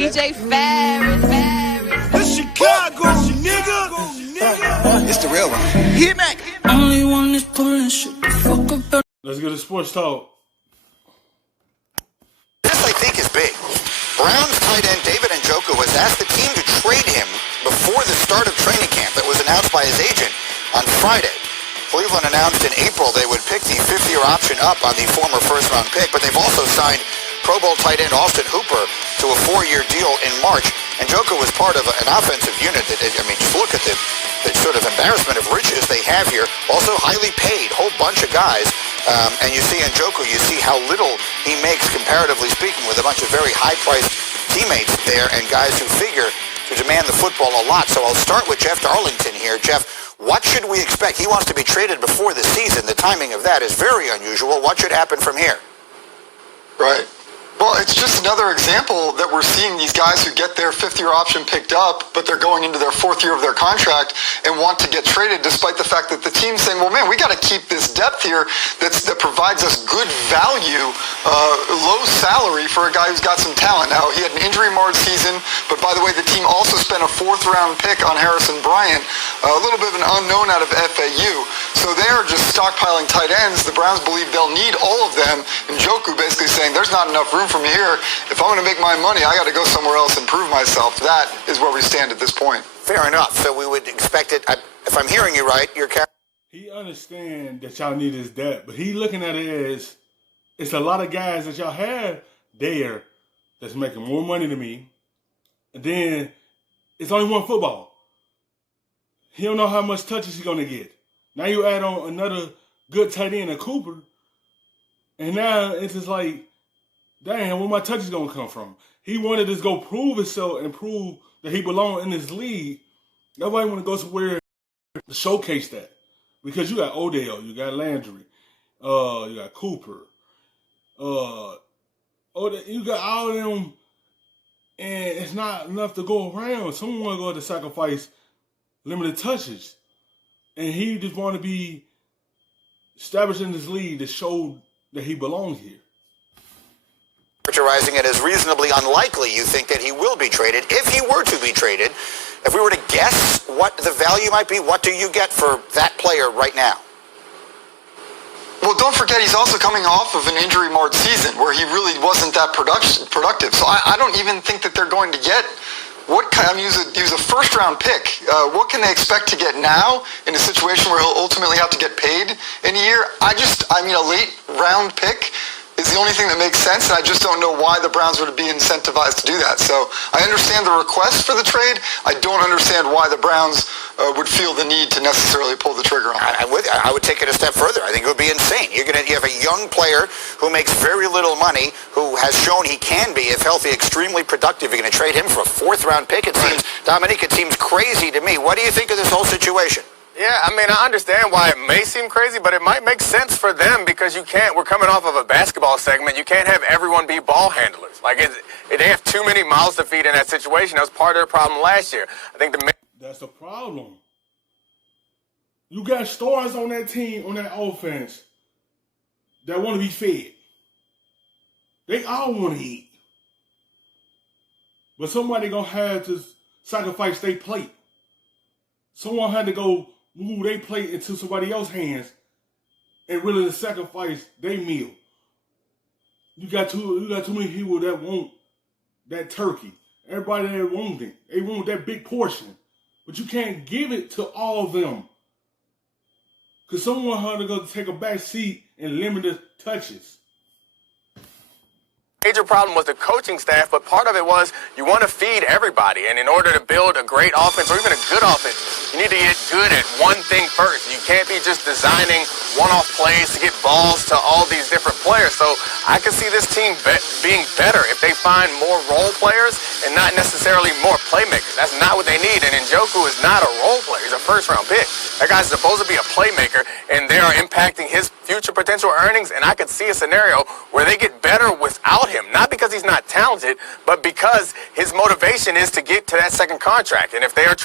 DJ Ferris. The Chicago, nigga. It's the real one. Hit me. Only one is pulling shit the fuck up. Let's get to sports talk. This, I think, is big. Browns tight end David Njoku has asked the team to trade him before the start of training camp that was announced by his agent on Friday. Cleveland announced in April they would pick the 5th-year option up on the former first-round pick, but they've also signed Pro Bowl tight end Austin Hooper to a 4-year deal in March. Njoku was part of an offensive unit that, I mean, just look at the sort of embarrassment of riches they have here. Also highly paid, whole bunch of guys. And you see Njoku, you see how little he makes, comparatively speaking, with a bunch of very high-priced teammates there and guys who figure to demand the football a lot. So I'll start with Jeff Darlington here. Jeff, what should we expect? He wants to be traded before the season. The timing of that is very unusual. What should happen from here? Right. Well, it's just another example that we're seeing these guys who get their 5th-year option picked up, but they're going into their 4th year of their contract and want to get traded, despite the fact that the team's saying, well, man, we got to keep this depth here that provides us good value, low salary for a guy who's got some talent. Now, he had an injury-marred season, but by the way, the team also spent a 4th-round pick on Harrison Bryant, a little bit of an unknown out of FAU. So they're just stockpiling tight ends. The Browns believe they'll need all of them. And Njoku basically saying, there's not enough room from here. If I'm going to make my money, I got to go somewhere else and prove myself. That is where we stand at this point. Fair enough. So we would expect it. If I'm hearing you right, He understands that y'all need his depth, but he looking at it as it's a lot of guys that y'all have there that's making more money than me. And then it's only one football. He don't know how much touches he's going to get. Now you add on another good tight end, a Cooper, and now it's just like, damn, where my touch is going to come from? He wanted to go prove himself and prove that he belonged in this league. Nobody want to go somewhere to showcase that. Because you got Odell, you got Landry, you got Cooper, you got all of them, and it's not enough to go around. Someone want to go to sacrifice limited touches. And he just want to be established in this league to show that he belongs here. Characterizing it as reasonably unlikely you think that he will be traded. If he were to be traded, if we were to guess what the value might be, what do you get for that player right now? Well, don't forget, he's also coming off of an injury-marred season where he really wasn't that productive. So I don't even think that they're going to get he was a first-round pick. What can they expect to get now in a situation where he'll ultimately have to get paid in a year? A late-round pick is the only thing that makes sense, and I just don't know why the Browns would be incentivized to do that. So I understand the request for the trade. I don't understand why the Browns would feel the need to necessarily pull the trigger on it. I would take it a step further. I think it would be insane. You have a young player who makes very little money, who has shown he can be, if healthy, extremely productive. You're going to trade him for a 4th-round pick, it seems. Dominique, it seems crazy to me. What do you think of this whole situation? Yeah, I mean, I understand why it may seem crazy, but it might make sense for them because we're coming off of a basketball segment. You can't have everyone be ball handlers. Like, they have too many mouths to feed in that situation. That was part of their problem last year. I think that's the problem. You got stars on that team, on that offense, that want to be fed. They all want to eat. But somebody going to have to sacrifice their plate. Someone had to go move their plate into somebody else's hands and really sacrifice their meal. You got too many people that want that turkey. Everybody that wants it. They want that big portion. But you can't give it to all of them. Because someone had to go take a back seat and limit the touches. Major problem was the coaching staff, but part of it was you want to feed everybody. And in order to build a great offense or even a good offense, you need to get good at one thing first. You can't be just designing one-off plays to get balls to all these different players. So I can see this team being better if they find more role players and not necessarily more playmakers. That's not what they need. And Njoku is not a role player. He's a first-round pick. That guy's supposed to be a playmaker, and they are impacting his future potential earnings, and I could see a scenario where they get better without him. Not because he's not talented, but because his motivation is to get to that second contract. And if they are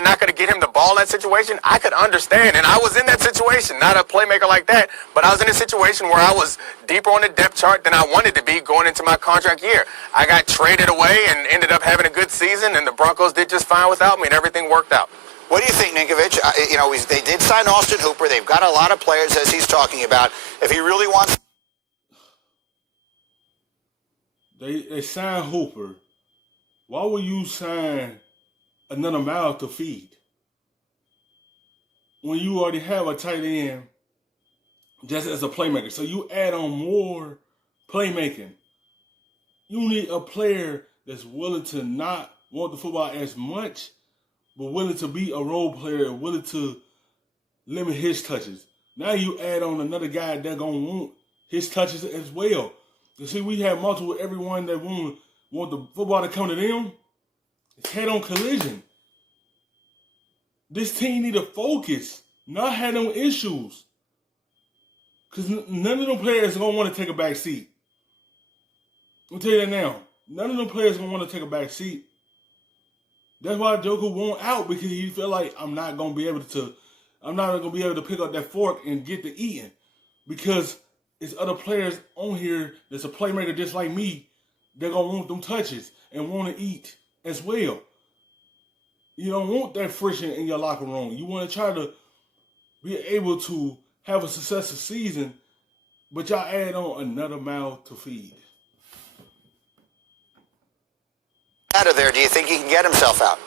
not going to get him the ball in that situation, I could understand. And I was in that situation, not a playmaker like that, but I was in a situation where I was deeper on the depth chart than I wanted to be going into my contract year. I got traded away and ended up having a good season, and the Broncos did just fine without me, and everything worked out. What do you think, Ninkovich? They did sign Austin Hooper. They've got a lot of players, as he's talking about. If he really wants... They signed Hooper. Why would you sign another mouth to feed when you already have a tight end just as a playmaker? So you add on more playmaking. You need a player that's willing to not want the football as much, but willing to be a role player, willing to limit his touches. Now you add on another guy that's going to want his touches as well. You see, we have multiple, everyone that want the football to come to them. It's head-on collision. This team need to focus, not have no issues. Because none of them players are going to want to take a back seat. I'll tell you that now. None of them players are going to want to take a back seat. That's why Njoku won't out, because he feel like I'm not going to be able to pick up that fork and get to eating, because it's other players on here that's a playmaker just like me. They're going to want them touches and want to eat as well. You don't want that friction in your locker room. You want to try to be able to have a successful season, but y'all add on another mouth to feed. Out of there, do you think he can get himself out?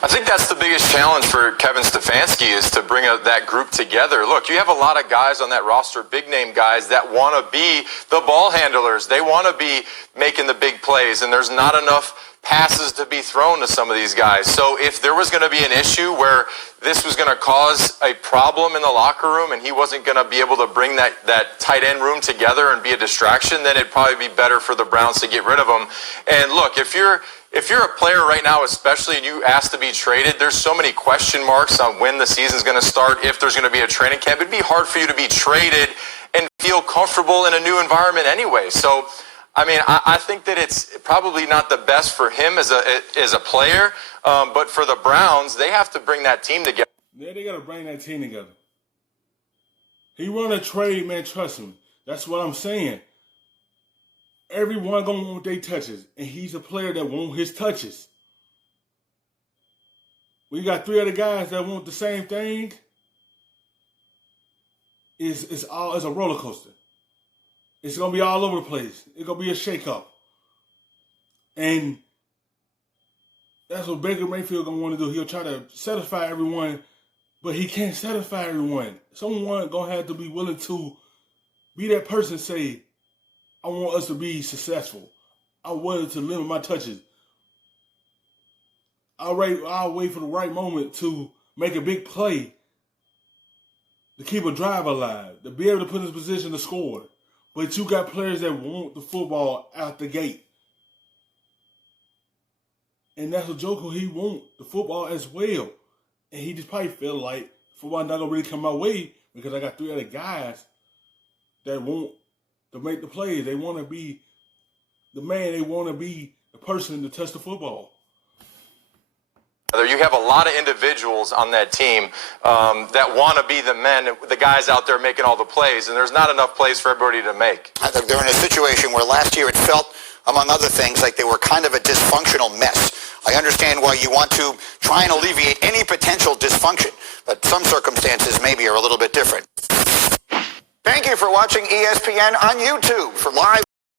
I think that's the biggest challenge for Kevin Stefanski, is to bring that group together. Look, you have a lot of guys on that roster, big-name guys, that want to be the ball handlers. They want to be making the big plays, and there's not enough passes to be thrown to some of these guys. So if there was going to be an issue where this was going to cause a problem in the locker room and he wasn't going to be able to bring that tight end room together and be a distraction, then it'd probably be better for the Browns to get rid of him. And look, if you're a player right now, especially, and you asked to be traded, there's so many question marks on when the season's going to start, if there's going to be a training camp. It'd be hard for you to be traded and feel comfortable in a new environment anyway. So, I mean, I think that it's probably not the best for him as a player, but for the Browns, they have to bring that team together. Yeah, they got to bring that team together. He run a trade, man, trust me. That's what I'm saying. Everyone going to want their touches, and he's a player that want his touches. We got three other guys that want the same thing. It's a roller coaster. It's going to be all over the place. It's going to be a shake-up. And that's what Baker Mayfield going to want to do. He'll try to satisfy everyone, but he can't satisfy everyone. Someone going to have to be willing to be that person, say, I want us to be successful. I wanted to limit my touches. I'll wait for the right moment to make a big play, to keep a drive alive, to be able to put in position to score. But you got players that want the football out the gate. And that's what Njoku, he want the football as well. And he just probably feel like football not going to really come my way because I got three other guys that want to make the plays. They want to be the man. They want to be the person to touch the football. You have a lot of individuals on that team that want to be the men, the guys out there making all the plays, and there's not enough plays for everybody to make. I think they're in a situation where last year it felt, among other things, like they were kind of a dysfunctional mess. I understand why you want to try and alleviate any potential dysfunction, but some circumstances maybe are a little bit different. Thank you for watching ESPN on YouTube. For live